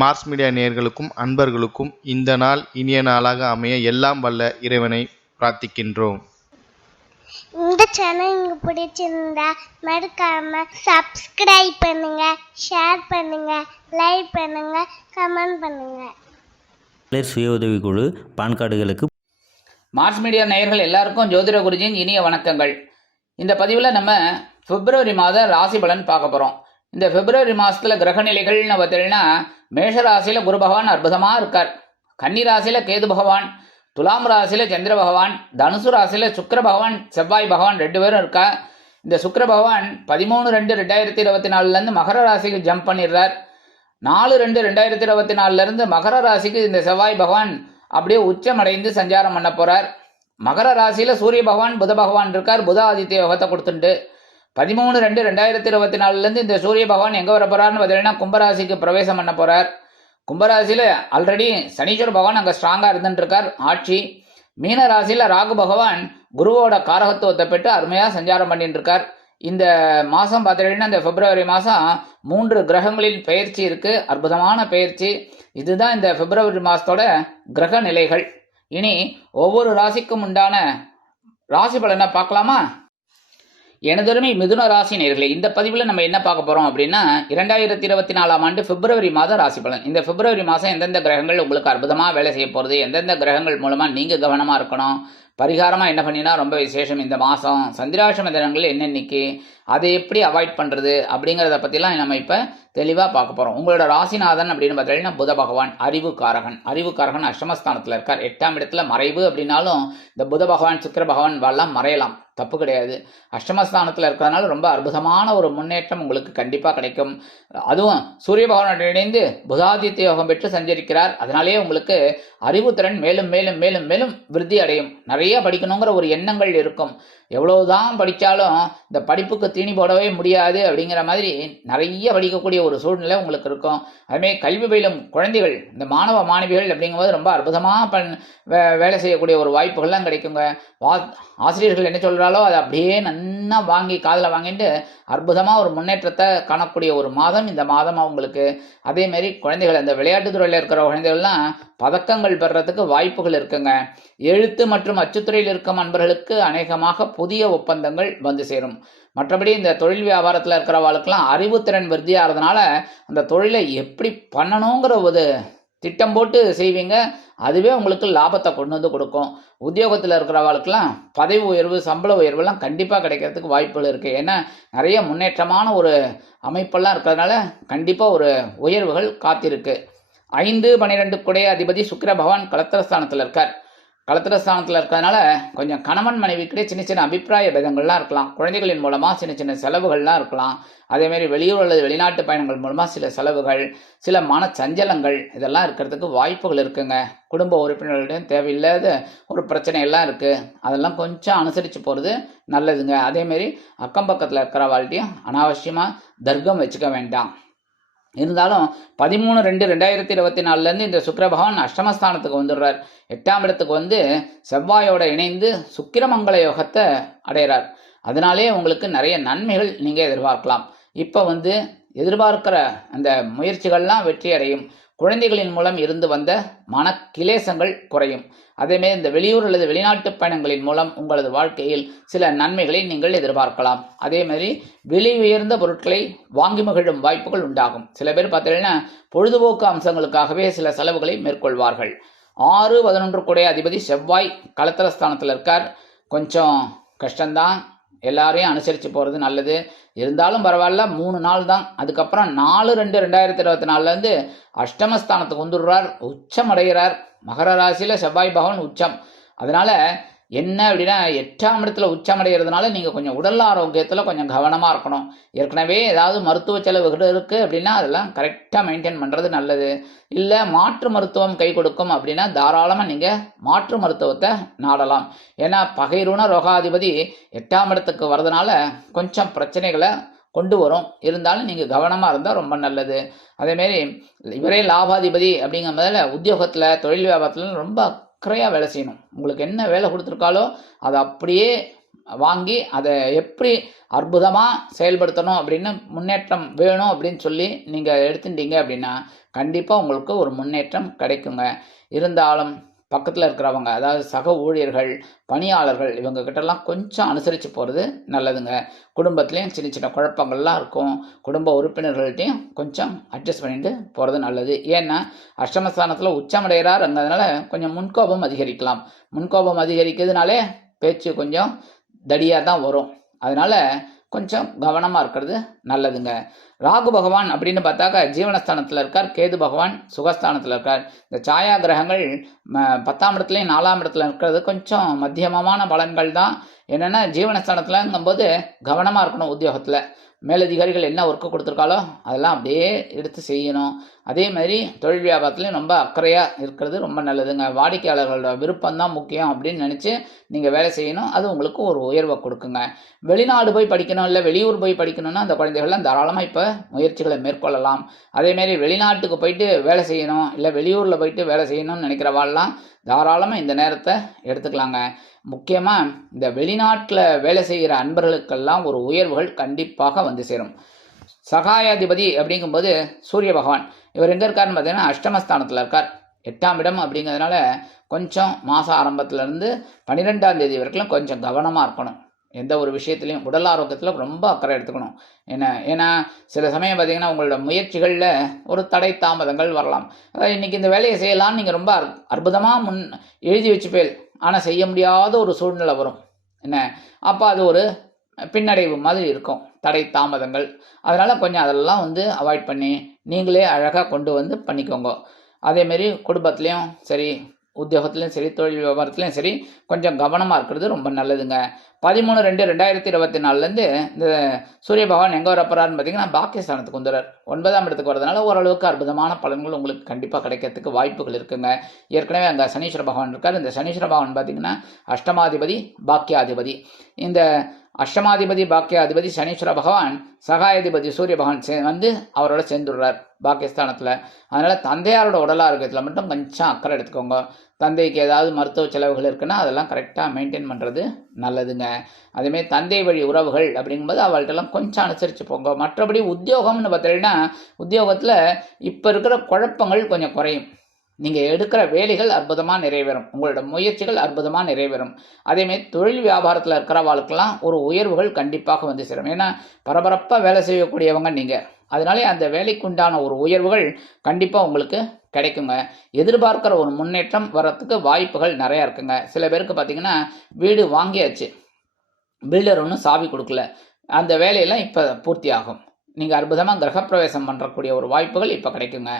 Mars media நேயர்களுக்கும் அன்பர்களுக்கும் இந்த நாள் இனிய நாளாக அமைய எல்லாம் வல்ல இறைவனை பிரார்த்திக்கின்றோம். இந்த சேனல் உங்களுக்கு பிடிச்சிருந்தா மறக்காம சப்ஸ்கிரைப் பண்ணுங்க ஷேர் பண்ணுங்க லைக் பண்ணுங்க கமெண்ட் பண்ணுங்க. மகளிர் சுய உதவிக்குழு பான் கார்டுகளுக்கு மார்ஸ் மீடியா நேயர்கள் எல்லாருக்கும் ஜோதிட குருஜியின் இனிய வணக்கங்கள். இந்த பதிவில் நம்ம பிப்ரவரி மாத ராசி பலன் பார்க்க போகிறோம் இந்த பிப்ரவரி மாதத்தில் கிரகநிலைகள்னு பார்த்தீங்கன்னா மேஷ ராசியில குரு பகவான் அற்புதமாக இருக்கார். கன்னி ராசியில் கேது பகவான் துலாம் ராசியில் சந்திர பகவான் தனுசு ராசியில் சுக்கர பகவான் செவ்வாய் பகவான் ரெண்டு பேரும் இருக்கா? இந்த சுக்கர பகவான் பதிமூணு ரெண்டு ரெண்டாயிரத்தி இருபத்தி நாலுலேருந்து மகர ராசிக்கு ஜம்ப் பண்ணிடுறார். நாலு ரெண்டு ரெண்டாயிரத்தி இருபத்தி நாலுலேருந்து மகர ராசிக்கு இந்த செவ்வாய் பகவான் அப்படியே உச்சமடைந்து சஞ்சாரம் பண்ண போகிறார் மகர ராசியில் சூரிய பகவான் புத பகவான் இருக்கார். புத ஆதித்ய யோகத்தை கொடுத்துட்டு பதிமூணு ரெண்டு ரெண்டாயிரத்தி இருபத்தி நாலுலேருந்து இந்த சூரிய பகவான் எங்கே வர போகிறார்னு பார்த்தீங்கன்னா கும்பராசிக்கு பிரவேசம் பண்ண போகிறார் கும்பராசியில் ஆல்ரெடி சனீஸ்வர பகவான் அங்கே ஸ்ட்ராங்காக இருந்துட்டுருக்கார் ஆட்சி மீன ராசியில் ராகு பகவான் குருவோட காரகத்துவத்தை பெற்று அருமையாக சஞ்சாரம் பண்ணிட்டு இருக்கார். இந்த மாதம் பார்த்தீங்கன்னா இந்த பிப்ரவரி மாதம் மூன்று கிரகங்களில் பயிற்சி இருக்குது அற்புதமான பயிற்சி. இதுதான் இந்த பிப்ரவரி மாதத்தோட கிரக நிலைகள். இனி ஒவ்வொரு ராசிக்கும் உண்டான ராசி பலனை பார்க்கலாமா? எனதருமை மிதுன ராசி நேர்களை இந்த பதிவில் நம்ம என்ன பார்க்க போகிறோம் அப்படின்னா இரண்டாயிரத்தி இருபத்தி நாலாம் ஆண்டு பிப்ரவரி மாதம் ராசி பலன். இந்த பிப்ரவரி மாதம் எந்தெந்த கிரகங்கள் உங்களுக்கு அற்புதமாக வேலை செய்ய போகிறது எந்தெந்த கிரகங்கள் மூலமாக நீங்கள் கவனமாக இருக்கணும் பரிகாரமாக என்ன பண்ணினா ரொம்ப விசேஷம். இந்த மாதம் சந்திராசிரம தினங்கள் என்னென்னைக்கு அதை எப்படி அவாய்ட் பண்ணுறது அப்படிங்கிறத பற்றிலாம் நம்ம இப்போ தெளிவாக பார்க்க போகிறோம் உங்களோட ராசிநாதன் அப்படின்னு பார்த்தீங்கன்னா புத பகவான் அறிவு காரகன். அறிவு காரகன் அஷ்டமஸ்தானத்தில் இருக்கார். எட்டாம் இடத்துல மறைவு அப்படின்னாலும் இந்த புத பகவான் சுக்கர பகவான் வரலாம் மறையலாம். தப்பு கிடையாது. அஷ்டமஸ்தானத்தில் இருக்கிறதுனால ரொம்ப அற்புதமான ஒரு முன்னேற்றம் உங்களுக்கு கண்டிப்பாக கிடைக்கும். அதுவும் சூரிய பகவானுடன் இணைந்து புதாதித்ய யோகம் பெற்று சஞ்சரிக்கிறார். அதனாலேயே உங்களுக்கு அறிவுத்திறன் மேலும் மேலும் மேலும் மேலும் விருத்தி அடையும். நிறைய படிக்கணுங்கிற ஒரு எண்ணங்கள் இருக்கும். எவ்வளவுதான் படித்தாலும் இந்த படிப்புக்கு தீனி போடவே முடியாது அப்படிங்கிற மாதிரி நிறைய படிக்கக்கூடிய ஒரு சூழ்நிலை உங்களுக்கு இருக்கும். அதுமாதிரி கல்வி பயிலும் குழந்தைகள் இந்த மாணவ மாணவிகள் அப்படிங்கும்போது ரொம்ப அற்புதமாக பண் வே வேலை செய்யக்கூடிய ஒரு வாய்ப்புகள்லாம் கிடைக்குங்க. வா ஆசிரியர்கள் என்ன சொல்கிறாலோ அதை அப்படியே நன்னா வாங்கி காதில் வாங்கிட்டு அற்புதமாக ஒரு முன்னேற்றத்தை காணக்கூடிய ஒரு மாதம் இந்த மாதமாக உங்களுக்கு. அதேமாரி குழந்தைகள் அந்த விளையாட்டுத் துறையில் இருக்கிற குழந்தைகள்லாம் பதக்கங்கள் பெறுறதுக்கு வாய்ப்புகள் இருக்குங்க. எழுத்து மற்றும் அச்சுத்துறையில் இருக்கும் அன்பர்களுக்கு அநேகமாக புதிய ஒப்பந்தங்கள் வந்து சேரும். மற்றபடி இந்த தொழில் வியாபாரத்தில் இருக்கிறவாளுக்கெல்லாம் அறிவுத்திறன் விருத்தியாகிறதுனால அந்த தொழிலை எப்படி பண்ணணுங்கிற ஒரு திட்டம் போட்டு செய்வீங்க. அதுவே உங்களுக்கு லாபத்தை கொண்டு வந்து கொடுக்கும். உத்தியோகத்தில் இருக்கிறவாளுக்கெல்லாம் பதவி உயர்வு சம்பள உயர்வுலாம் கண்டிப்பாக கிடைக்கிறதுக்கு வாய்ப்புகள் இருக்குது ஏன்னா நிறைய முன்னேற்றமான ஒரு அமைப்பெல்லாம் இருக்கிறதுனால கண்டிப்பாக ஒரு உயர்வுகள் காத்திருக்கு. ஐந்து பன்னிரெண்டு குடைய அதிபதி சுக்கிர பகவான் கலத்திரஸ்தானத்தில் இருக்கார். கலத்திரஸ்தானத்தில் இருக்கிறதுனால கொஞ்சம் கணவன் மனைவிக்கிட்டே சின்ன சின்ன அபிப்பிராய பேதங்கள்லாம் இருக்கலாம். குழந்தைகளின் மூலமாக சின்ன சின்ன செலவுகள்லாம் இருக்கலாம். அதேமாரி வெளியூர் அல்லது வெளிநாட்டு பயணங்கள் மூலமாக சில செலவுகள் சில மன சஞ்சலங்கள் இதெல்லாம் இருக்கிறதுக்கு வாய்ப்புகள் இருக்குங்க. குடும்ப உறுப்பினர்களிடம் தேவையில்லாத ஒரு பிரச்சனையெல்லாம் இருக்குது அதெல்லாம் கொஞ்சம் அனுசரித்து போகிறது நல்லதுங்க. அதேமாரி அக்கம் பக்கத்தில் இருக்கிற வாழ்க்கையும் அனாவசியமாக தர்க்கம் வச்சுக்க வேண்டாம். இருந்தாலும் பதிமூணு ரெண்டு ரெண்டாயிரத்தி இருபத்தி நாலுலேருந்து இந்த சுக்கரபகவான் அஷ்டமஸ்தானத்துக்கு வந்துடுறார். எட்டாம் இடத்துக்கு வந்து செவ்வாயோட இணைந்து சுக்கிரமங்கல யோகத்தை அடைகிறார் அதனாலே உங்களுக்கு நிறைய நன்மைகள் நீங்கள் எதிர்பார்க்கலாம். இப்போ வந்து எதிர்பார்க்கிற அந்த முயற்சிகள்லாம் வெற்றி அடையும் குழந்தைகளின் மூலம் இருந்து வந்த மன கிளேசங்கள் குறையும். அதேமாரி இந்த வெளியூர் அல்லது வெளிநாட்டு பயணங்களின் மூலம் உங்களது வாழ்க்கையில் சில நன்மைகளை நீங்கள் எதிர்பார்க்கலாம். அதேமாதிரி விலை உயர்ந்த பொருட்களை வாங்கி மகிழும் வாய்ப்புகள் உண்டாகும். சில பேர் பார்த்தீங்கன்னா பொழுதுபோக்கு அம்சங்களுக்காகவே சில செலவுகளை மேற்கொள்வார்கள். ஆறு பதினொன்று கூடைய அதிபதி செவ்வாய் கலத்திரஸ்தானத்தில் இருக்கார். கொஞ்சம் கஷ்டம்தான். எல்லாரையும் அனுசரித்து போகிறது நல்லது. இருந்தாலும் பரவாயில்ல மூணு நாள் தான் அதுக்கப்புறம் நாலு ரெண்டு ரெண்டாயிரத்தி இருபத்தி நாலுலேருந்து அஷ்டமஸ்தானத்துக்கு வந்துடுறார். உச்சம் அடைகிறார். மகர ராசியில் செவ்வாய் பகவான் உச்சம். அதனால் என்ன அப்படின்னா எட்டாம் இடத்துல உச்சம் அடைகிறதுனால நீங்கள் கொஞ்சம் உடல் ஆரோக்கியத்தில் கொஞ்சம் கவனமாக இருக்கணும். ஏற்கனவே ஏதாவது மருத்துவ செலவுகள் இருக்குது அப்படின்னா அதெல்லாம் கரெக்டாக மெயின்டைன் பண்ணுறது நல்லது. இல்லை மாற்று மருத்துவம் கை கொடுக்கும் அப்படின்னா தாராளமாக நீங்கள் மாற்று மருத்துவத்தை நாடலாம். ஏன்னா பகைருண ரோகாதிபதி எட்டாம் இடத்துக்கு வர்றதுனால கொஞ்சம் பிரச்சனைகளை கொண்டு வரும். இருந்தாலும் நீங்கள் கவனமாக இருந்தால் ரொம்ப நல்லது. அதேமாரி இவரே லாபாதிபதி அப்படிங்கிறதுல உத்தியோகத்தில் தொழில் வியாபாரத்தில் ரொம்ப அக்கறையாக வேலை செய்யணும். உங்களுக்கு என்ன வேலை கொடுத்துருக்காலோ அதை அப்படியே வாங்கி அதை எப்படி அற்புதமாக செயல்படுத்தணும் அப்படின்னு முன்னேற்றம் வேணும் அப்படின்னு சொல்லி நீங்கள் எடுத்துட்டீங்க அப்படின்னா கண்டிப்பாக உங்களுக்கு ஒரு முன்னேற்றம் கிடைக்குங்க. இருந்தாலும் பக்கத்தில் இருக்கிறவங்க அதாவது சக ஊழியர்கள் பணியாளர்கள் இவங்க கிட்டலாம் கொஞ்சம் அனுசரித்து போகிறது நல்லதுங்க. குடும்பத்துலேயும் சின்ன சின்ன குழப்பங்கள்லாம் இருக்கும். குடும்ப உறுப்பினர்கள்ட்டையும் கொஞ்சம் அட்ஜஸ்ட் பண்ணிட்டு போகிறது நல்லது. ஏன்னா அஷ்டமஸ்தானத்தில் உச்சமடைகிறாருங்கிறதுனால கொஞ்சம் முன்கோபம் அதிகரிக்கலாம். முன்கோபம் அதிகரிக்கிறதுனாலே பேச்சு கொஞ்சம் தடியாக தான் வரும். அதனால் கொஞ்சம் கவனமாக இருக்கிறது நல்லதுங்க. ராகு பகவான் அப்படின்னு பார்த்தாக்கா ஜீவனஸ்தானத்தில் இருக்கார் கேது பகவான் சுகஸ்தானத்தில் இருக்கார். இந்த சாயா கிரகங்கள் பத்தாம் இடத்துலையும் நாலாம் இடத்துல இருக்கிறது கொஞ்சம் மத்தியமமான பலன்கள் தான். என்னென்னா ஜீவனஸ்தானத்துலங்கும்போது கவனமாக இருக்கணும் உத்தியோகத்தில். மேலதிகாரிகள் என்ன ஒர்க்கு கொடுத்துருக்காலோ அதெல்லாம் அப்படியே எடுத்து செய்யணும். அதே மாதிரி தொழில் வியாபாரத்துலேயும் ரொம்ப அக்கறையாக இருக்கிறது ரொம்ப நல்லதுங்க. வாடிக்கையாளர்களோட விருப்பம் தான் முக்கியம் அப்படின்னு நினச்சி நீங்கள் வேலை செய்யணும். அது உங்களுக்கு ஒரு உயர்வை கொடுக்குங்க. வெளிநாடு போய் படிக்கணும் இல்லை வெளியூர் போய் படிக்கணும்னா அந்த குழந்தைகள்லாம் தாராளமாக இப்போ முயற்சிகளை மேற்கொள்ளலாம். அதேமாரி வெளிநாட்டுக்கு போயிட்டு வேலை செய்யணும் இல்லை வெளியூரில் போயிட்டு வேலை செய்யணும்னு நினைக்கிறவாள்லாம் தாராளமாக இந்த நேரத்தை எடுத்துக்கலாங்க. முக்கியமாக இந்த வெளிநாட்டில் வேலை செய்கிற அன்பர்களுக்கெல்லாம் ஒரு உயர்வுகள் கண்டிப்பாக வந்து சேரும். சகாயாதிபதி அப்படிங்கும்போது சூரிய பகவான். இவர் எங்கே இருக்காருன்னு பார்த்தீங்கன்னா அஷ்டமஸ்தானத்தில் இருக்கார். எட்டாம் இடம் அப்படிங்கிறதுனால கொஞ்சம் மாத ஆரம்பத்துலேருந்து பன்னிரெண்டாம் தேதி வரைக்கும் கொஞ்சம் கவனமாக இருக்கணும். எந்த ஒரு விஷயத்துலையும் உடல் ஆரோக்கியத்தில் ரொம்ப அக்கறை எடுத்துக்கணும். என்ன? ஏன்னா சில சமயம் பார்த்திங்கன்னா உங்களோட முயற்சிகளில் ஒரு தடை தாமதங்கள் வரலாம். அதாவது இன்றைக்கி இந்த வேலையை செய்யலாம்னு நீங்கள் ரொம்ப அற்புதமாக முன் எழுதி வச்சுப்பேல் ஆனால் செய்ய முடியாத ஒரு சூழ்நிலை வரும். என்ன? அப்போ அது ஒரு பின்னடைவு மாதிரி இருக்கும். தடை தாமதங்கள். அதனால் கொஞ்சம் அதெல்லாம் வந்து அவாய்ட் பண்ணி நீங்களே அழகாக கொண்டு வந்து பண்ணிக்கோங்க. அதேமாரி குடும்பத்துலேயும் சரி உத்தியோகத்துலையும் சரி தொழில் விவகாரத்துலையும் சரி கொஞ்சம் கவனமாக இருக்கிறது ரொம்ப நல்லதுங்க. பதிமூணு ரெண்டு ரெண்டாயிரத்தி இருபத்தி நாலுலேருந்து இந்த சூரிய பகவான் எங்கே வரப்போறாருன்னு பார்த்தீங்கன்னா பாக்கியஸ்தானத்துக்கு வந்துடுறார் ஒன்பதாம் இடத்துக்கு வரதுனால ஓரளவுக்கு அற்புதமான பலன்கள் உங்களுக்கு கண்டிப்பாக கிடைக்கிறதுக்கு வாய்ப்புகள் இருக்குங்க. ஏற்கனவே அங்கே சனீஸ்வர பகவான் இருக்கார். இந்த சனீஸ்வர பகவான் பார்த்தீங்கன்னா அஷ்டமாதிபதி பாக்கியாதிபதி. இந்த அஷ்டமாதிபதி பாக்கியாதிபதி சனீஸ்வர பகவான் சகாயாதிபதி சூரிய பகவான் சே வந்து அவரோட சேர்ந்துடுறார் பாக்கியஸ்தானத்தில். அதனால் தந்தையாரோட உடல் ஆரோக்கியத்தில் மட்டும் கொஞ்சம் அக்கறை எடுத்துக்கோங்க. தந்தைக்கு ஏதாவது மருத்துவ செலவுகள் இருக்குன்னா அதெல்லாம் கரெக்டாக மெயின்டைன் பண்ணுறது நல்லதுங்க. அதேமாரி தந்தை வழி உறவுகள் அப்படிங்கும்போது அவள்கிட்டலாம் கொஞ்சம் அனுசரித்து போங்க. மற்றபடி உத்தியோகம்னு பார்த்தீங்கன்னா உத்தியோகத்தில் இப்போ இருக்கிற குழப்பங்கள் கொஞ்சம் குறையும். நீங்கள் எடுக்கிற வேலைகள் அற்புதமாக நிறைவேறும். உங்களோட முயற்சிகள் அற்புதமாக நிறைவேறும். அதேமாரி தொழில் வியாபாரத்தில் இருக்கிறவாளுக்கெல்லாம் ஒரு உயர்வுகள் கண்டிப்பாக வந்து சேரும். ஏன்னா பரபரப்பாக வேலை செய்யக்கூடியவங்க நீங்கள் அதனாலே அந்த வேலைக்குண்டான ஒரு உயர்வுகள் கண்டிப்பாக உங்களுக்கு கிடைக்குங்க. எதிர்பார்க்குற ஒரு முன்னேற்றம் வர்றதுக்கு வாய்ப்புகள் நிறையா இருக்குங்க. சில பேருக்கு பார்த்தீங்கன்னா வீடு வாங்கியாச்சு. பில்டர் ஒன்றும் சாவி கொடுக்கல. அந்த வேலையெல்லாம் இப்போ பூர்த்தி ஆகும் நீங்கள் அற்புதமாக கிரகப்பிரவேசம் பண்ணுறக்கூடிய ஒரு வாய்ப்புகள் இப்போ கிடைக்குங்க.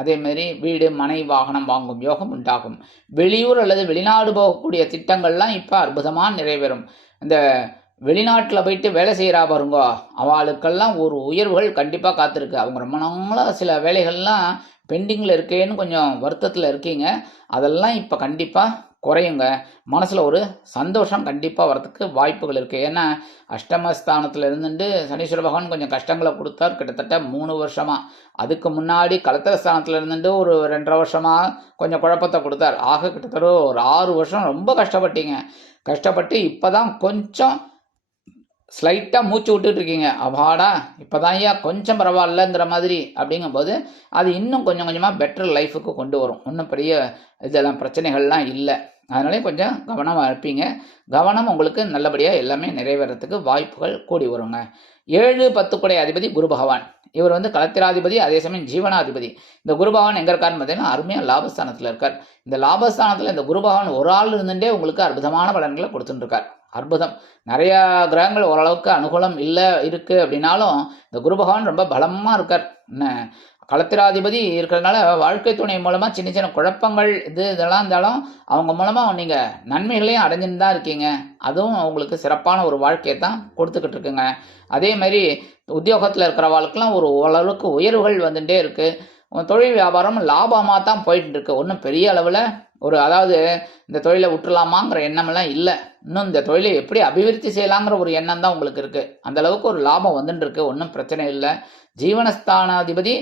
அதேமாரி வீடு மனை வாகனம் வாங்கும் யோகம் உண்டாகும். வெளியூர் அல்லது வெளிநாடு போகக்கூடிய திட்டங்கள்லாம் இப்போ அற்புதமாக நிறைவேறும். இந்த வெளிநாட்டில் போயிட்டு வேலை செய்கிறா பாருங்க அவளுக்கெல்லாம் ஒரு உயர்வுகள் கண்டிப்பாக காத்திருக்கு. அவங்க ரொம்ப நாளாக சில வேலைகள்லாம் பெண்டிங்கில் இருக்கேன்னு கொஞ்சம் வருத்தத்தில் இருக்கீங்க. அதெல்லாம் இப்போ கண்டிப்பாக குறையுங்க. மனசில் ஒரு சந்தோஷம் கண்டிப்பாக வரதுக்கு வாய்ப்புகள் இருக்குது ஏன்னா அஷ்டமஸ்தானத்தில் இருந்துட்டு சனீஸ்வர பகவான் கொஞ்சம் கஷ்டங்களை கொடுத்தார் கிட்டத்தட்ட மூணு வருஷமாக அதுக்கு முன்னாடி கலத்திர ஸ்தானத்தில் இருந்துட்டு ஒரு ரெண்டரை வருஷமாக கொஞ்சம் குழப்பத்தை கொடுத்தார். ஆக கிட்டத்தட்ட ஒரு ஆறு வருஷம் ரொம்ப கஷ்டப்பட்டீங்க. கஷ்டப்பட்டு இப்போ தான் கொஞ்சம் ஸ்லைட்டாக மூச்சு விட்டுட்டு இருக்கீங்க. இப்போ இப்போதான் ஐயா கொஞ்சம் பரவாயில்லங்கிற மாதிரி அப்படிங்கும்போது அது இன்னும் கொஞ்சம் கொஞ்சமாக பெட்டர் லைஃபுக்கு கொண்டு வரும். ஒன்றும் பெரிய இதெல்லாம் பிரச்சனைகள்லாம் இல்லை. அதனாலே கொஞ்சம் கவனமாக இருப்பீங்க. கவனம் உங்களுக்கு நல்லபடியாக எல்லாமே நிறைவேறத்துக்கு வாய்ப்புகள் கூடி வருங்க. ஏழு பத்துக்குடைய அதிபதி குரு பகவான். இவர் வந்து கலத்திராதிபதி அதே சமயம் ஜீவனாதிபதி. இந்த குரு பகவான் எங்கே இருக்காருன்னு பார்த்தீங்கன்னா அருமையாக லாபஸ்தானத்தில் இருக்கார். இந்த லாபஸ்தானத்தில் இந்த குரு பகவான் ஒரு ஆள் இருந்துட்டே உங்களுக்கு அற்புதமான பலன்களை கொடுத்துட்டுருக்கார். அற்புதம். நிறையா கிரகங்கள் ஓரளவுக்கு அனுகூலம் இல்லை இருக்குது அப்படின்னாலும் இந்த குரு பகவான் ரொம்ப பலமாக இருக்கார். என்ன? களத்திராதிபதி இருக்கிறதுனால வாழ்க்கை துணை மூலமாக சின்ன சின்ன குழப்பங்கள் இது இதெல்லாம் இருந்தாலும் அவங்க மூலமாக நீங்கள் நன்மைகளையும் அடைஞ்சுன்னு தான் இருக்கீங்க. அதுவும் உங்களுக்கு சிறப்பான ஒரு வாழ்க்கையை தான் கொடுத்துக்கிட்டு இருக்குங்க. அதே மாதிரி உத்தியோகத்தில் இருக்கிறவாளுக்கெல்லாம் ஒரு ஓரளவுக்கு உயர்வுகள் வந்துட்டே இருக்குது தொழில் வியாபாரம் லாபமாக தான் போயிட்டு இருக்கு. ஒன்றும் பெரிய அளவில் ஒரு அதாவது இந்த தொழிலை விட்டுலாமாங்கிற எண்ணமெல்லாம் இல்லை. இன்னும் இந்த தொழிலை எப்படி அபிவிருத்தி செய்யலாங்கிற ஒரு எண்ணம் தான் உங்களுக்கு இருக்குது அந்த அளவுக்கு ஒரு லாபம் வந்துட்டு இருக்கு. ஒன்றும் பிரச்சனை இல்லை. ஜீவனஸ்தானாதிபதி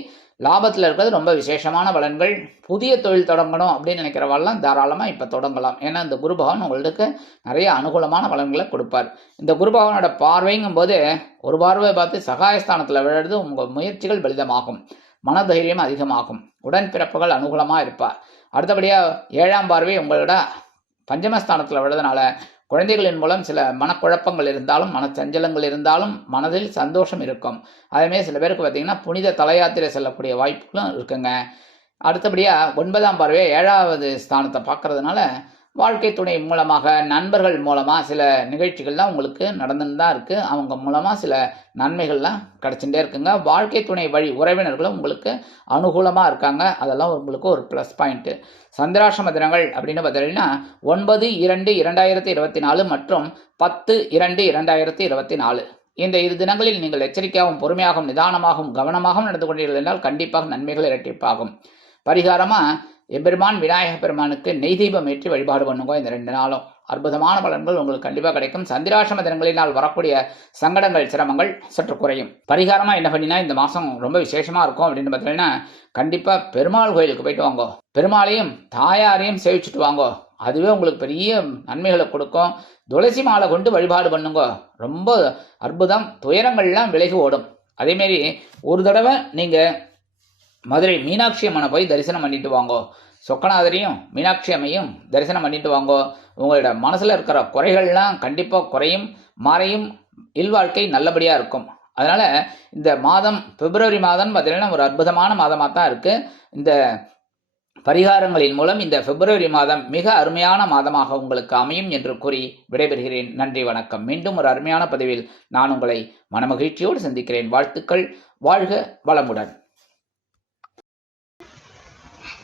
லாபத்தில் இருக்கிறது ரொம்ப விசேஷமான பலன்கள். புதிய தொழில் தொடங்கணும் அப்படின்னு நினைக்கிறவாள்லாம் தாராளமாக இப்போ தொடங்கலாம். ஏன்னா இந்த குரு பகவான் உங்களுக்கு நிறைய அனுகூலமான பலன்களை கொடுப்பார். இந்த குரு பகவானோட பார்வைங்கும் போது ஒரு பார்வை பார்த்து சகாயஸ்தானத்தில் விழுறது உங்கள் முயற்சிகள் பலிதமாகும். மனதைரியம் அதிகமாகும். உடன்பிறப்புகள் அனுகூலமாக இருப்பார். அடுத்தபடியாக ஏழாம் பார்வை உங்களோட பஞ்சமஸ்தானத்தில் விழுறதுனால குழந்தைகளின் மூலம் சில மனக்குழப்பங்கள் இருந்தாலும் மனச்சஞ்சலங்கள் இருந்தாலும் மனதில் சந்தோஷம் இருக்கும். அதேமாதிரி சில பேருக்கு பார்த்தீங்கன்னா புனித தலையாத்திரை செல்லக்கூடிய வாய்ப்புகளும் இருக்குங்க. அடுத்தபடியாக ஒன்பதாம் பார்வையை ஏழாவது ஸ்தானத்தை பார்க்கறதுனால வாழ்க்கை துணை மூலமாக நண்பர்கள் மூலமாக சில நிகழ்ச்சிகள்லாம் உங்களுக்கு நடந்துன்னு தான் இருக்குது அவங்க மூலமாக சில நன்மைகள்லாம் கிடச்சிட்டே இருக்குங்க. வாழ்க்கை துணை வழி உறவினர்களும் உங்களுக்கு அனுகூலமாக இருக்காங்க. அதெல்லாம் உங்களுக்கு ஒரு ப்ளஸ் பாயிண்ட்டு சந்திராசிரம தினங்கள் அப்படின்னு பார்த்தீங்கன்னா ஒன்பது இரண்டு இரண்டாயிரத்தி இருபத்தி நாலு மற்றும் பத்து இரண்டு இரண்டாயிரத்தி இருபத்தி நாலு. இந்த இரு தினங்களில் நீங்கள் எச்சரிக்கையாகவும் பொறுமையாகவும் நிதானமாகவும் கவனமாகவும் நடந்து கொண்டீர்கள் என்றால் கண்டிப்பாக நன்மைகள் இரட்டிப்பாகும். பரிகாரமாக எம்பெருமான் விநாயக பெருமானுக்கு நெய் தீபம் ஏற்றி வழிபாடு பண்ணுங்க. இந்த ரெண்டு நாளும் அற்புதமான பலன்கள் உங்களுக்கு கண்டிப்பாக கிடைக்கும். சந்திராசிரம தினங்களினால் வரக்கூடிய சங்கடங்கள் சிரமங்கள் சற்று குறையும். பரிகாரமாக என்ன பண்ணினா இந்த மாதம் ரொம்ப விசேஷமாக இருக்கும் அப்படின்னு பார்த்தீங்கன்னா கண்டிப்பாக பெருமாள் கோயிலுக்கு போயிட்டு வாங்கோ. பெருமாளையும் தாயாரையும் சேவிச்சுட்டு வாங்கோ. அதுவே உங்களுக்கு பெரிய நன்மைகளை கொடுக்கும். துளசி மாலை கொண்டு வழிபாடு பண்ணுங்க. ரொம்ப அற்புதம் துயரங்கள்லாம் விலகி ஓடும். அதேமாரி ஒரு தடவை நீங்கள் மதுரை மீனாட்சி அம்மனை போய் தரிசனம் பண்ணிட்டு வாங்கோ. சொக்கநாதரையும் மீனாட்சி அம்மையும் தரிசனம் பண்ணிட்டு வாங்கோ. உங்களோட மனசில் இருக்கிற குறைகள்லாம் கண்டிப்பாக குறையும் மறையும் இல்வாழ்க்கை நல்லபடியாக இருக்கும். அதனால் இந்த மாதம் பிப்ரவரி மாதம் பார்த்தீங்கன்னா ஒரு அற்புதமான மாதமாக தான் இருக்குது இந்த பரிகாரங்களின் மூலம் இந்த பிப்ரவரி மாதம் மிக அருமையான மாதமாக உங்களுக்கு அமையும் என்று கூறி விடைபெறுகிறேன். நன்றி வணக்கம். மீண்டும் ஒரு அருமையான பதிவில் நான் உங்களை மனமகிழ்ச்சியோடு சந்திக்கிறேன். வாழ்த்துக்கள். வாழ்க வளமுடன்.